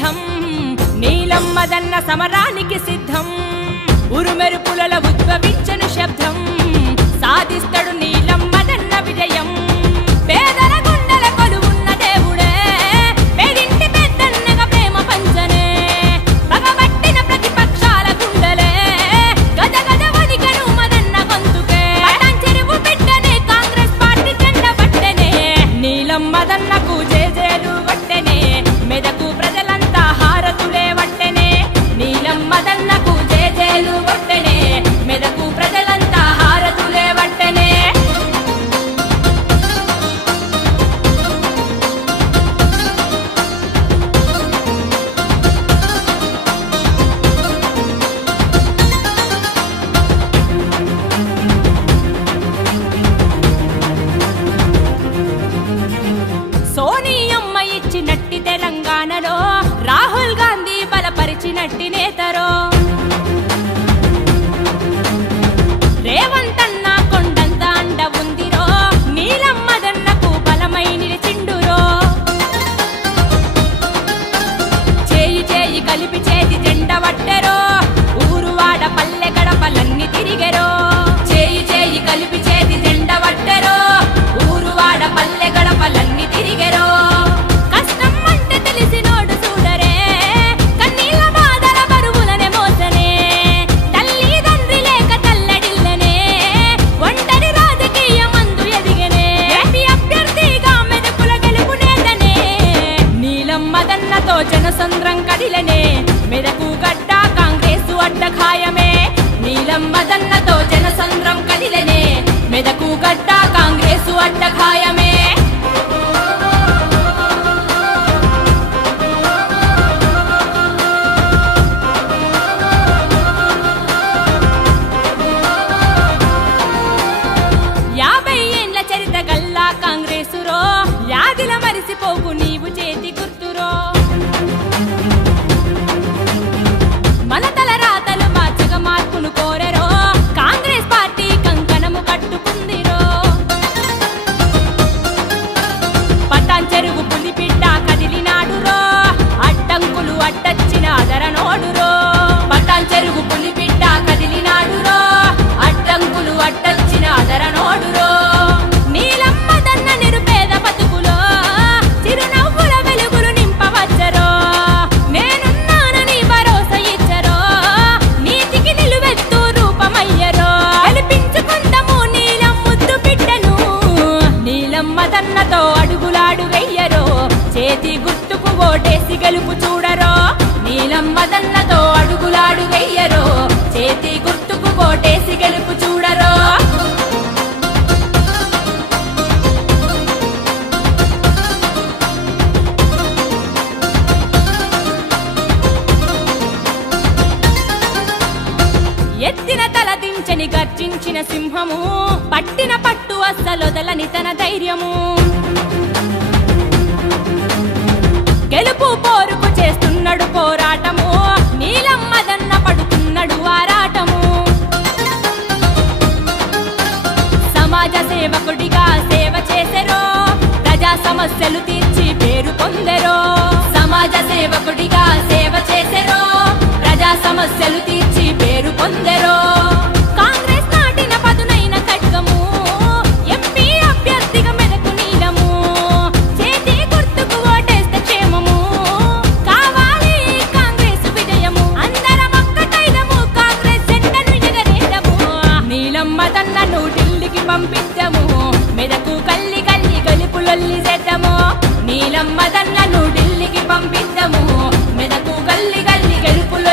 సిద్ధం నీలమ్మదన్న సమరానికి సిద్ధం ఉరుమెరుపులలో ఉద్భవించను శబ్దం సాధిస్తాడు నీలమ్మదన్న విజయం పేదల గుండెల కొలువున్న దేవుడే పేదింటి పెద్దన్నగా ప్రేమ పంచనే పగబట్టిన ప్రతిపక్షాల గుండెలే గజ గజ వణికను మదన్న గొంతుకే పటాన్ చెరువు బిడ్డనే కాంగ్రెస్ పార్టీ జెండ పట్టెనే నీలమ్మదన్నకు జేజేలు వట్టెనే మెదకు ప్రజలంతా హారతులే వట్టెనే నీలమ్మదన్నకు జేజేలు వట్టెనే మెదకు ప్రజలంతా హారతులే వట్టెనే సోనియమ్మ ఇచ్చినట్టి తెలంగాణలో రాహుల్ గాంధీ బలపరిచినట్టి నేతరో రేవంత్ అన్న కొండంత అండ ఉందిరో నీలమ్మదన్నకు బలమై నిలిచిండురో చేయి చేయి కలిపి చేతి జెండ వట్టెరో ఊరువాడ పల్లె గడపలన్నీ తిరిగెరో చేయి చేయి కలిపి చేతి జెండ వట్టెరో ఊరువాడ పల్లె గడపలన్నీ తిరిగెరో కష్టం అంటే తెలిసినోడు చూడరే కన్నీళ్ళ బాధల బరువులనే మోసనే తల్లి తండ్రి లేక తల్లడిల్లనే ఒంటరి రాజకీయ మందు ఎదిగనే ఎంపీ అభ్యర్థిగా మెదకుల గెలుపునేదనే నీలమ్మదన్నతో జనసంద్రం కదిలనే మెదకు గడ్డ కాంగ్రెసు అడ్డ ఖాయమే నీలమ్మదన్నతో జనసంద్రం కదిలనే మెదకు గడ్డ కాంగ్రెసు అడ్డ ఖాయమే కాంగ్రెసురో యాదిల మరిసిపోకు నీవు చేతి గుర్తురో మన తల రాతలు మార్చగా మార్పును కోరెరో కాంగ్రెస్ పార్టీ కంకణము కట్టుకుందిరో పటాన్ చెరువు పులిపిట్ట కదిలినాడురో అడ్డంకులు అడ్డచ్చిన అదరనోడురో పటాన్ చెరువు పులిపిట్ట కదిలినాడురో అడ్డంకులు అడ్డచ్చిన అదరనోడురో మదన్నతో అడుగులాడు వెయ్యరో చేతి గుర్తుకు ఓటేసి గెలుపు చూడరో నీలమ్మదన్నతో అడుగులాడు వెయ్యరో చేతి గుర్తుకు ఓటేసి గెలుపు చూడరో ఎత్తిన తల దించని గర్జించిన సింహము పట్టిన పట్టు అస్సలొదలని తన ధైర్యము గెలుపు పోరుకు చేస్తున్నాడు పోరాటము నీలమ్మదన్న పడుతున్నాడు ఆరాటము సమాజ సేవకుడిగా సేవ చేసెరో ప్రజా సమస్యలు తీర్చి పేరు పొందెరో సమాజ సేవకుడిగా సేవ చేసెరో ప్రజా సమస్యలు తీర్చి పేరు పొందెరో కాంగ్రెస్ నాటిన పదునైన ఖడ్గము ఎంపీ అభ్యర్థిగా మెదకు నీలము చేతి గుర్తుకు ఓటేస్తే క్షేమము కావాలి కాంగ్రెస్ విజయము అందరం ఒక్కటైనము కాంగ్రెస్ జెండను ఎగరేదము నీలమ్మదన్నను ఢిల్లీకి పంపిద్దాము మెదకు కల్లి కల్లి గెలుపులొల్లి చేద్దాము నీలమ్మదన్నను ఢిల్లీకి పంపిద్దాము మెదకు గల్లి గల్లి గెలుపులు